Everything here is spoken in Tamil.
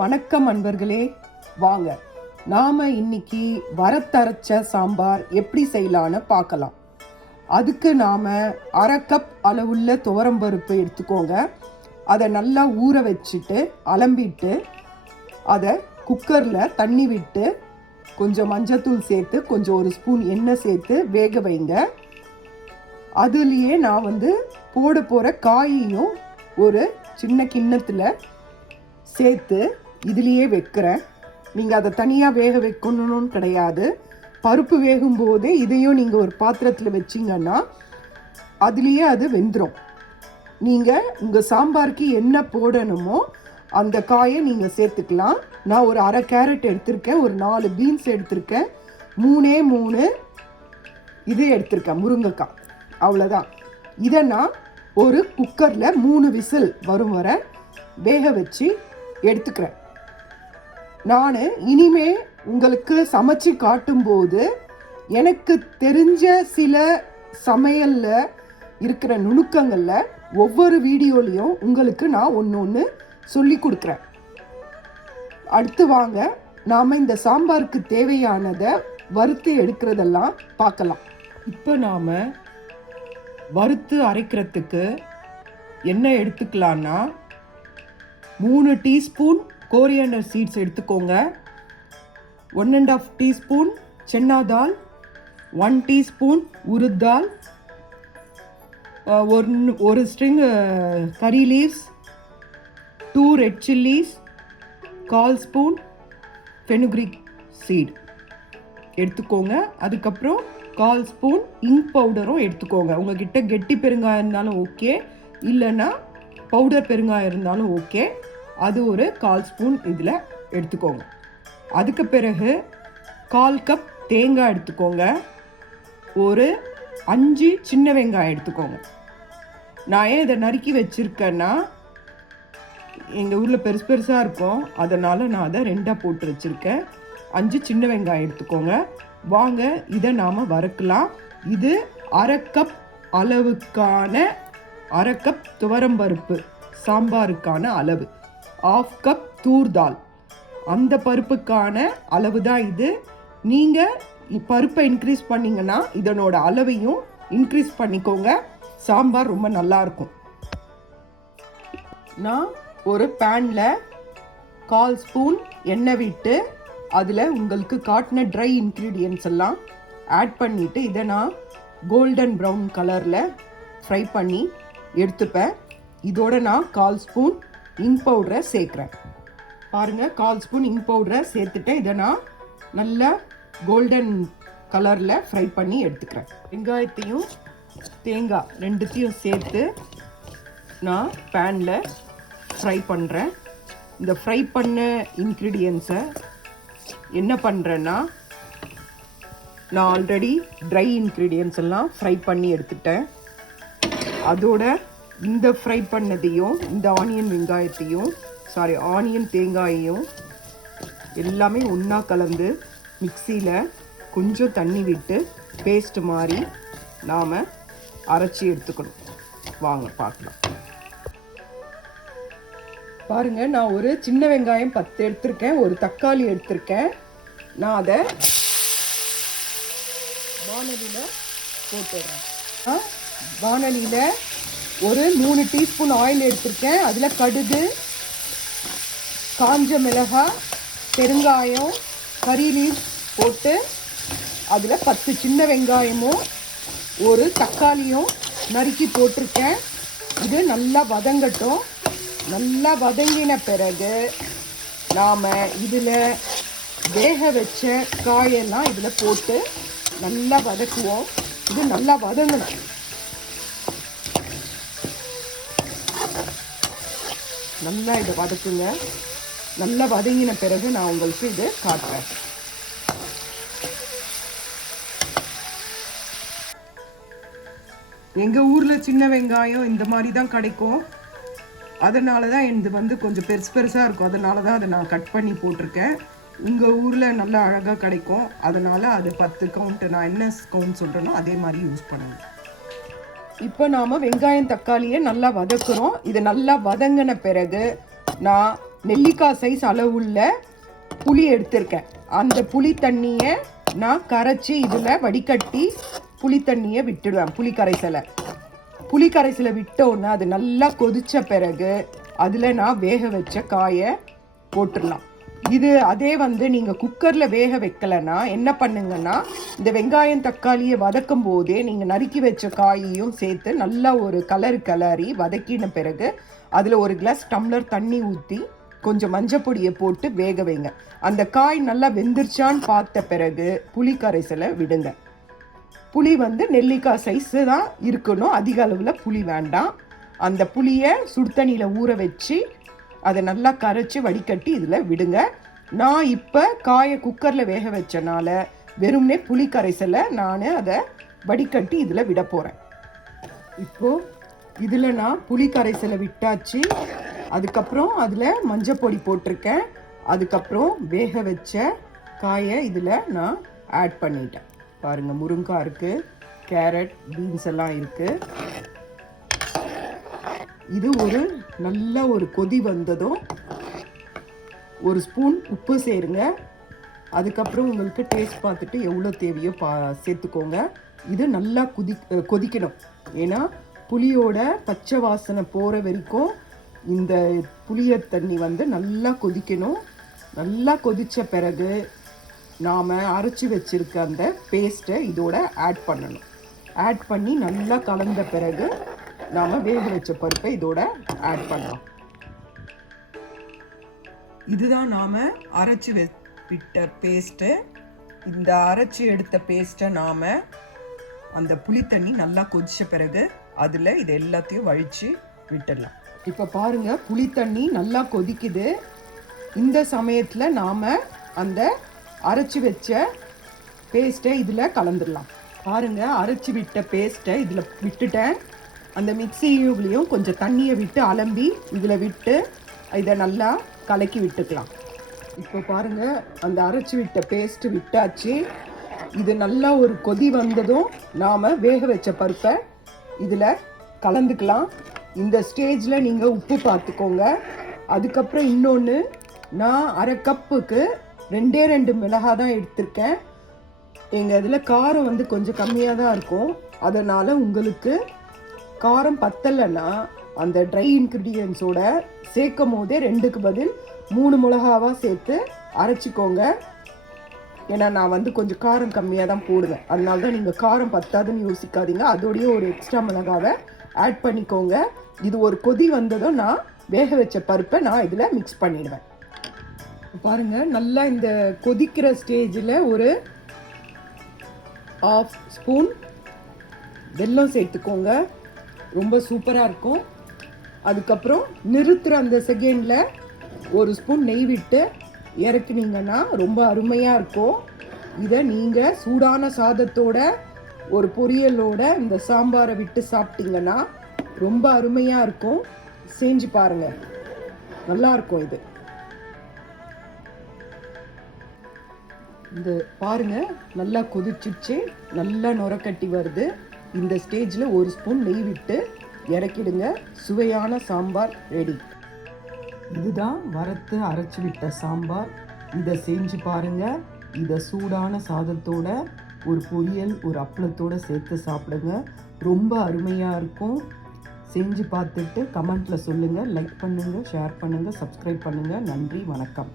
வணக்கம் அன்பர்களே, வாங்க நாம இன்னைக்கு வரத்தரைச்ச சாம்பார் எப்படி செய்யலான்னு பார்க்கலாம். அதுக்கு நாம அரை கப் அளவுள்ள துவரம்பருப்பு எடுத்துக்கோங்க. அதை நல்லா ஊற வச்சுட்டு அலம்பிட்டு அதை குக்கரில் தண்ணி விட்டு கொஞ்சம் மஞ்சத்தூள் சேர்த்து கொஞ்சம் ஒரு ஸ்பூன் எண்ணெய் சேர்த்து வேக வைங்க. அதுலேயே நான் போட போகிற காயையும் ஒரு சின்ன கிண்ணத்தில் சேர்த்து இதுலேயே வைக்கிறேன். நீங்கள் அதை தனியாக வேக வைக்கணும்னு கிடையாது. பருப்பு வேகும்போதே இதையும் நீங்கள் ஒரு பாத்திரத்தில் வச்சிங்கன்னா அதுலேயே அது வெந்துடும். நீங்கள் உங்கள் சாம்பாருக்கு என்ன போடணுமோ அந்த காயை நீங்கள் சேர்த்துக்கலாம். நான் ஒரு அரை கேரட் எடுத்திருக்கேன், ஒரு 4 பீன்ஸ் எடுத்திருக்கேன், 3 இது எடுத்திருக்கேன் முருங்கைக்காய், அவ்வளோதான். இதை நான் ஒரு குக்கரில் 3 விசில் வரும் வரை வேக வச்சு எடுத்துக்கிறேன். நான் இனிமே உங்களுக்கு சமைச்சு காட்டும்போது எனக்கு தெரிஞ்ச சில சமையலில் இருக்கிற நுணுக்கங்களில் ஒவ்வொரு வீடியோலையும் உங்களுக்கு நான் ஒன்று சொல்லி கொடுக்குறேன். அடுத்து வாங்க நாம் இந்த சாம்பாருக்கு தேவையானதை வறுத்து எடுக்கிறதெல்லாம் பார்க்கலாம். இப்போ நாம் வறுத்து அரைக்கிறதுக்கு என்ன எடுத்துக்கலான்னா 3 டீஸ்பூன் கோரியண்டர் சீட்ஸ் எடுத்துக்கோங்க, 1.5 டீஸ்பூன் சென்னா தால், 1 டீஸ்பூன் உருத் தால், ஒரு string curry leaves, 2 red chillies, 1/4 spoon fenugreek seed எடுத்துக்கோங்க. அதுக்கப்புறம் 1/4 ஸ்பூன் இங்க் பவுடரும் எடுத்துக்கோங்க. உங்ககிட்ட கெட்டி பெருங்காயம் இருந்தாலும் ஓகே, இல்லைன்னா பவுடர் பெருங்காயம் இருந்தாலும் ஓகே. அது ஒரு 1/4 ஸ்பூன் இதில் எடுத்துக்கோங்க. அதுக்கு பிறகு 1/4 கப் தேங்காய் எடுத்துக்கோங்க, ஒரு 5 சின்ன வெங்காயம் எடுத்துக்கோங்க. நான் ஏன் இதை நறுக்கி வச்சுருக்கேன்னா எங்கள் ஊரில் பெருசாக இருக்கும், அதனால் நான் அதை 2ஆக போட்டு வச்சுருக்கேன். 5 சின்ன வெங்காயம் எடுத்துக்கோங்க. வாங்க இதை நாம் வறுக்கலாம். இது அரை கப் அளவுக்கான அரை கப் துவரம்பருப்பு சாம்பாருக்கான அளவு, 1/2 கப் தூர் தால், அந்த பருப்புக்கான அளவு தான் இது. நீங்கள் பருப்பை இன்க்ரீஸ் பண்ணிங்கன்னா இதனோட அளவையும் இன்க்ரீஸ் பண்ணிக்கோங்க. சாம்பார் ரொம்ப நல்லாயிருக்கும். நான் ஒரு பேனில் 1/4 ஸ்பூன் எண்ணெய் விட்டு அதில் உங்களுக்கு காட்டின ட்ரை இன்க்ரீடியன்ட்ஸ் எல்லாம் ஆட் பண்ணிவிட்டு இதை நான் கோல்டன் ப்ரௌன் கலரில் ஃப்ரை பண்ணி எடுத்துப்பேன். இதோட நான் 1/4 ஸ்பூன் இங்க் பவுடரை சேர்க்குறேன். பாருங்கள், 1/4 ஸ்பூன் இங்க் பவுடரை சேர்த்துட்டு இதை நான் நல்லா கோல்டன் கலரில் ஃப்ரை பண்ணி எடுத்துக்கிறேன். வெங்காயத்தையும் தேங்காய் 2த்தையும் சேர்த்து நான் பேனில் ஃப்ரை பண்ணுறேன். இந்த ஃப்ரை பண்ண இன்க்ரீடியன்ஸை என்ன பண்ணுறேன்னா, நான் ஆல்ரெடி ட்ரை இன்க்ரீடியன்ஸ் எல்லாம் ஃப்ரை பண்ணி எடுத்துட்டேன். அதோட இந்த ஃப்ரை பண்ணதையும் இந்த ஆனியன் தேங்காயையும் எல்லாமே ஒன்றா கலந்து மிக்சியில் கொஞ்சம் தண்ணி விட்டு பேஸ்ட் மாதிரி நாம் அரைச்சி எடுத்துக்கணும். வாங்க பார்க்கலாம். பாருங்கள், நான் ஒரு சின்ன வெங்காயம் 10 எடுத்திருக்கேன், ஒரு தக்காளி எடுத்திருக்கேன். நான் அதை வானலியில் போட்டுடுறேன். வானலியில் ஒரு 3 டீஸ்பூன் ஆயில் எடுத்திருக்கேன். அதில் கடுகு, காஞ்ச மிளகாய், பெருங்காயம், கறி லீவ்ஸ் போட்டு அதில் 10 சின்ன வெங்காயமும் ஒரு தக்காளியும் நறுக்கி போட்டிருக்கேன். இது நல்லா வதங்கட்டும். நல்லா வதங்கின பிறகு நாம் இதில் வேக வச்ச காயெல்லாம் இதில் போட்டு நல்லா வதக்குவோம். இது நல்லா வதங்கணும். நல்லா இதை வதக்குங்க. நல்லா வதங்கின பிறகு நான் உங்களுக்கு இதை காட்டுறேன். எங்கள் ஊரில் சின்ன வெங்காயம் இந்த மாதிரி தான் கிடைக்கும், அதனால தான் இது கொஞ்சம் பெருசாக இருக்கும், அதனால தான் அதை நான் கட் பண்ணி போட்டிருக்கேன். உங்கள் ஊரில் நல்லா அழகாக கிடைக்கும், அதனால் அது 10 கவுண்ட்டு, நான் என்ன கவுண்ட் சொல்கிறேனோ அதே மாதிரி யூஸ் பண்ணுங்கள். இப்போ நாம் வெங்காயம் தக்காளியை நல்லா வதக்குறோம். இது நல்லா வதங்கின பிறகு நான் நெல்லிக்காய் சைஸ் அளவுள்ள புளி எடுத்திருக்கேன். அந்த புளி தண்ணியை நான் கரைச்சி இதில் வடிகட்டி புளி தண்ணியை விட்டுடுவேன். புளி கரைசலை விட்டோன்னா அது நல்லா கொதித்த பிறகு அதில் நான் வேக வச்ச காயை போட்டுடலாம். அதே நீங்கள் குக்கரில் வேக வைக்கலைன்னா என்ன பண்ணுங்கன்னா, இந்த வெங்காயம் தக்காளியை வதக்கும் போதே நீங்கள் நறுக்கி வச்ச காயையும் சேர்த்து நல்லா ஒரு கிளறி வதக்கின பிறகு அதில் ஒரு கிளாஸ் டம்ளர் தண்ணி ஊற்றி கொஞ்சம் மஞ்சப்பொடியை போட்டு வேக வைங்க. அந்த காய் நல்லா வெந்துருச்சான்னு பார்த்த பிறகு புளி கரைசலை விடுங்க. புளி நெல்லிக்காய் சைஸு தான் இருக்கணும், அதிக அளவில் புளி வேண்டாம். அந்த புளியை சுடுதண்ணியில் ஊற வச்சு அதை நல்லா கரைச்சி வடிகட்டி இதில் விடுங்க. நான் இப்போ காயை குக்கரில் வேக வச்சனால வெறும்னே புளி கரைசலை நான் அதை வடிகட்டி இதில் விட போகிறேன். இப்போது இதில் நான் புளி கரைசலை விட்டாச்சு. அதுக்கப்புறம் அதில் மஞ்சப்பொடி போட்டிருக்கேன். அதுக்கப்புறம் வேக வச்ச காயை இதில் நான் ஆட் பண்ணிட்டேன். பாருங்கள், முருங்காய் இருக்குது, கேரட், பீன்ஸ் எல்லாம் இருக்குது. இது நல்ல ஒரு கொதி வந்ததும் ஒரு ஸ்பூன் உப்பு சேருங்க. அதுக்கப்புறம் உங்களுக்கு டேஸ்ட் பார்த்துட்டு எவ்வளோ தேவையோ சேர்த்துக்கோங்க. இது நல்லா கொதிக்கணும். ஏன்னா புளியோட பச்சை வாசனை போகிற வரைக்கும் இந்த புளிய தண்ணி நல்லா கொதிக்கணும். நல்லா கொதித்த பிறகு நாம் அரைச்சி வச்சுருக்க அந்த பேஸ்ட்டை இதோட ஆட் பண்ணணும். ஆட் பண்ணி நல்லா கலந்த பிறகு நாம் வேக வச்ச பருப்பை இதோட ஆட் பண்ணலாம். இதுதான் நாம் அரைச்சி விட்ட பேஸ்ட்டு. இந்த அரைச்சி எடுத்த பேஸ்ட்டை நாம் அந்த புளி தண்ணி நல்லா கொதித்த பிறகு அதில் இது எல்லாத்தையும் வழித்து விட்டுடலாம். இப்போ பாருங்கள், புளி தண்ணி நல்லா கொதிக்குது. இந்த சமயத்தில் நாம் அந்த அரைச்சி வச்ச பேஸ்ட்டை இதில் கலந்துடலாம். பாருங்கள், அரைச்சி விட்ட பேஸ்ட்டை இதில் விட்டுட்டேன். அந்த மிக்சியிலையும் கொஞ்சம் தண்ணியை விட்டு அலம்பி இதில் விட்டு இதை நல்லா கலக்கி விட்டுக்கலாம். இப்போ பாருங்கள், அந்த அரைச்சி விட்ட பேஸ்ட்டு விட்டாச்சு. இது நல்லா ஒரு கொதி வந்ததும் நாம் வேக வச்ச பருப்பை இதில் கலந்துக்கலாம். இந்த ஸ்டேஜில் நீங்கள் உப்பு பார்த்துக்கோங்க. அதுக்கப்புறம் இன்னொன்று, நான் அரை கப்புக்கு 2 மிளகாய் தான் எடுத்திருக்கேன். எங்கள் இதில் காரம் கொஞ்சம் கம்மியாக தான் இருக்கும். அதனால் உங்களுக்கு காரம் பத்தலைன்னா அந்த ட்ரை இன்க்ரீடியன்ஸோட சேர்க்கும் போதே 2க்கு பதில் 3 மிளகாவாக சேர்த்து அரைச்சிக்கோங்க. ஏன்னா நான் கொஞ்சம் காரம் கம்மியாக தான் போடுவேன். அதனால தான் நீங்கள் காரம் பத்தாதுன்னு யோசிக்காதீங்க. அதோடைய ஒரு எக்ஸ்ட்ரா மிளகாவை ஆட் பண்ணிக்கோங்க. இது ஒரு கொதி வந்ததும் நான் வேக வச்ச பருப்பை நான் இதில் மிக்ஸ் பண்ணிடுவேன். பாருங்கள், நல்லா இந்த கொதிக்கிற ஸ்டேஜில் ஒரு 1/2 ஸ்பூன் வெல்லம் சேர்த்துக்கோங்க. ரொம்ப சூப்பராக இருக்கும். அதுக்கப்புறம் நிறுத்துகிற அந்த செகண்டில் 1 ஸ்பூன் நெய் விட்டு இறக்குனீங்கன்னா ரொம்ப அருமையாக இருக்கும். இதை நீங்கள் சூடான சாதத்தோட ஒரு பொரியலோட இந்த சாம்பாரை விட்டு சாப்பிட்டீங்கன்னா ரொம்ப அருமையாக இருக்கும். செஞ்சு பாருங்கள், நல்லாயிருக்கும். இந்த பாருங்கள், நல்லா கொதிச்சிச்சு, நல்லா நுரக்கட்டி வருது. இந்த ஸ்டேஜில் 1 ஸ்பூன் நெய் விட்டு இறக்கிடுங்க. சுவையான சாம்பார் ரெடி. இதுதான் வறுத்து அரைச்சி விட்ட சாம்பார். இதை செஞ்சு பாருங்கள். இதை சூடான சாதத்தோட ஒரு பொரியல், ஒரு அப்பளத்தோடு சேர்த்து சாப்பிடுங்க. ரொம்ப அருமையாக இருக்கும். செஞ்சு பார்த்துட்டு கமெண்ட்டில் சொல்லுங்கள். லைக் பண்ணுங்கள், ஷேர் பண்ணுங்கள், சப்ஸ்கிரைப் பண்ணுங்கள். நன்றி, வணக்கம்.